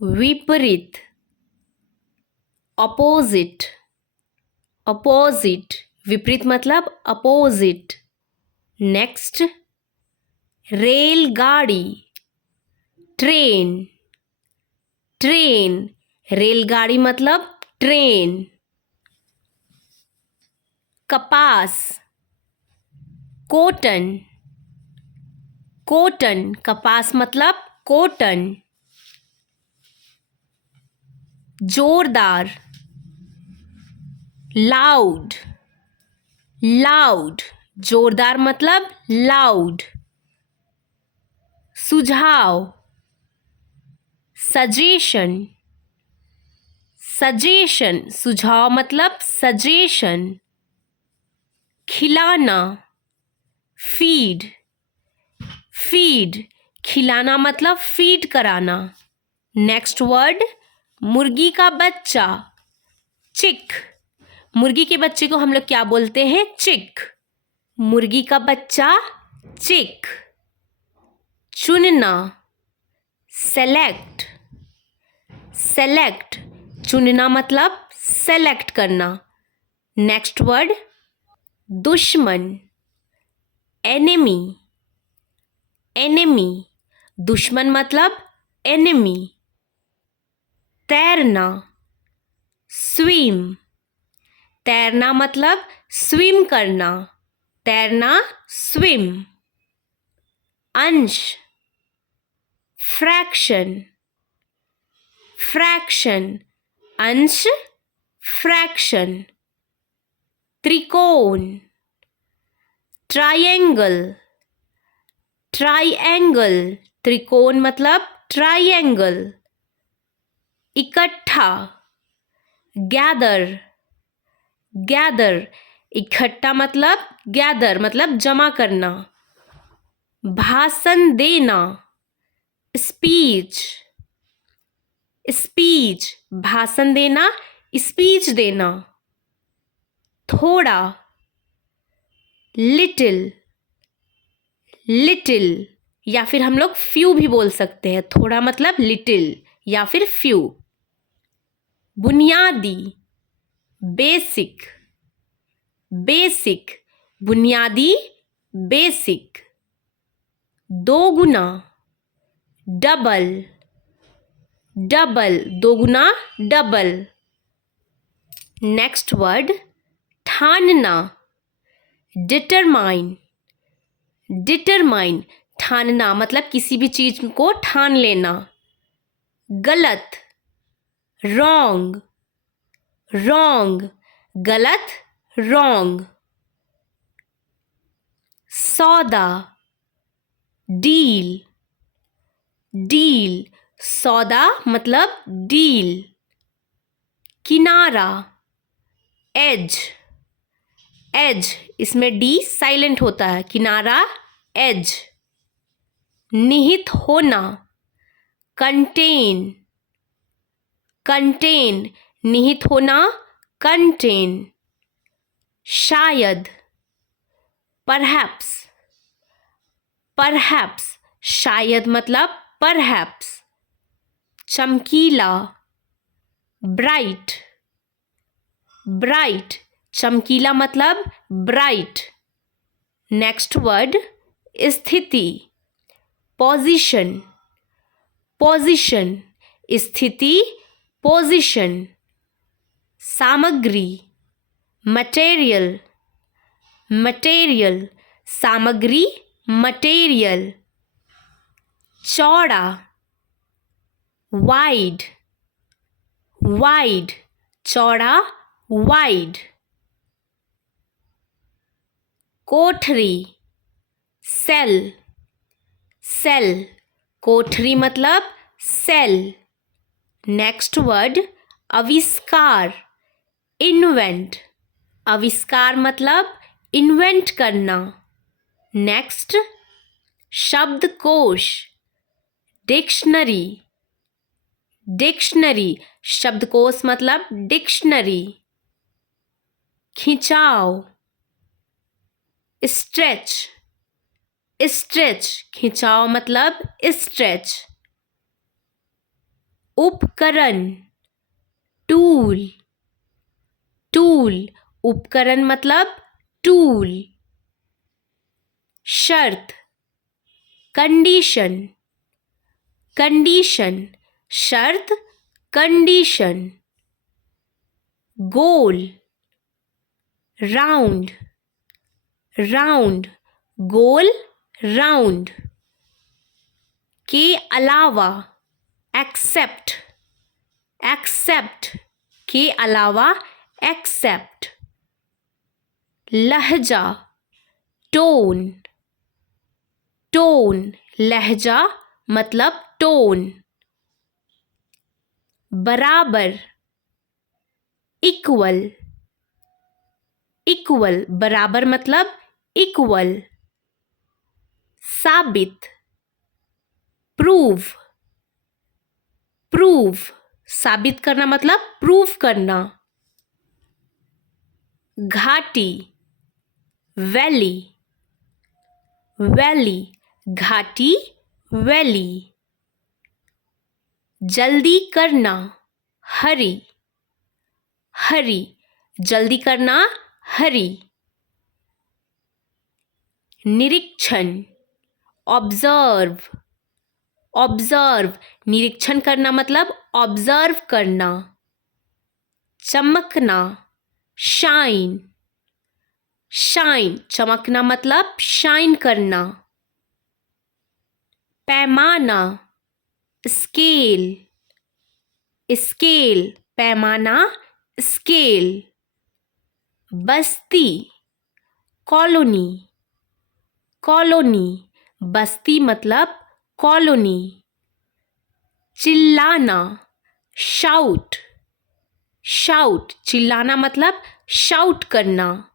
विपरीत, opposite, opposite, विपरीत मतलब अपोजिट। नेक्स्ट, रेलगाड़ी, ट्रेन, ट्रेन, रेलगाड़ी मतलब ट्रेन। कपास, कॉटन, कॉटन, कपास मतलब कॉटन। जोरदार, लाउड, लाउड, जोरदार मतलब लाउड। सुझाव, सजेशन, सजेशन, सुझाव मतलब सजेशन। खिलाना, फीड, फीड, खिलाना मतलब फीड कराना। नेक्स्ट वर्ड, मुर्गी का बच्चा, चिक, मुर्गी के बच्चे को हम लोग क्या बोलते हैं? चिक, मुर्गी का बच्चा चिक। चुनना, सेलेक्ट, सेलेक्ट, चुनना मतलब सेलेक्ट करना। नेक्स्ट वर्ड, दुश्मन, एनिमी, एनिमी, दुश्मन मतलब एनिमी। तैरना, स्विम, तैरना मतलब स्विम करना, तैरना स्विम। अंश, फ्रैक्शन, फ्रैक्शन, अंश फ्रैक्शन। त्रिकोण, ट्रायंगल, ट्रायंगल, त्रिकोण मतलब ट्रायंगल। इकट्ठा, गैदर, गैदर, इकट्ठा मतलब गैदर मतलब जमा करना। भाषण देना, स्पीच, स्पीच, भाषण देना, स्पीच देना। थोड़ा, लिटिल, लिटिल, या फिर हम लोग फ्यू भी बोल सकते हैं। थोड़ा मतलब लिटिल या फिर फ्यू। बुनियादी, बेसिक, बेसिक, बुनियादी, बेसिक। दोगुना, डबल, डबल, दोगुना डबल। नेक्स्ट वर्ड, ठानना, डिटरमाइन, डिटरमाइन, ठानना मतलब किसी भी चीज को ठान लेना। गलत, रॉन्ग, रॉन्ग, गलत, रॉन्ग। सौदा, डील, डील, सौदा मतलब डील। किनारा, एज, एज, इसमें डी साइलेंट होता है। किनारा, एज। निहित होना, कंटेन, कंटेन, निहित होना, कंटेन। शायद, परहैप्स, परहैप्स, शायद मतलब परहैप्स। चमकीला, ब्राइट, ब्राइट, चमकीला मतलब ब्राइट। नेक्स्ट वर्ड, स्थिति, पोजीशन, पोजीशन, स्थिति, पोजीशन। सामग्री, मटेरियल, मटेरियल, सामग्री, मटेरियल। चौड़ा, वाइड, वाइड, चौड़ा, वाइड। कोठरी, सेल, सेल, कोठरी मतलब सेल। नेक्स्ट वर्ड, आविष्कार, इन्वेंट, आविष्कार मतलब इन्वेंट करना। नेक्स्ट, शब्दकोश, डिक्शनरी, डिक्शनरी, शब्दकोश मतलब डिक्शनरी। खिंचाव, स्ट्रेच, स्ट्रेच, खिंचाव मतलब स्ट्रेच। उपकरण टूल टूल उपकरण मतलब टूल। शर्त कंडीशन कंडीशन शर्त कंडीशन। गोल राउंड राउंड गोल राउंड। के अलावा एक्सेप्ट एक्सेप्ट के अलावा एक्सेप्ट। लहजा टोन टोन लहजा मतलब टोन। बराबर इक्वल इक्वल बराबर मतलब इक्वल। साबित प्रूव प्रूव साबित करना मतलब प्रूव करना। घाटी वैली वैली घाटी वैली। जल्दी करना हरी हरी जल्दी करना हरी। निरीक्षण ऑब्जर्व ऑब्जर्व निरीक्षण करना मतलब ऑब्जर्व करना। चमकना शाइन शाइन चमकना मतलब शाइन करना। पैमाना स्केल स्केल पैमाना स्केल। बस्ती कॉलोनी कॉलोनी बस्ती मतलब कॉलोनी। चिल्लाना शाउट शाउट चिल्लाना मतलब शाउट करना।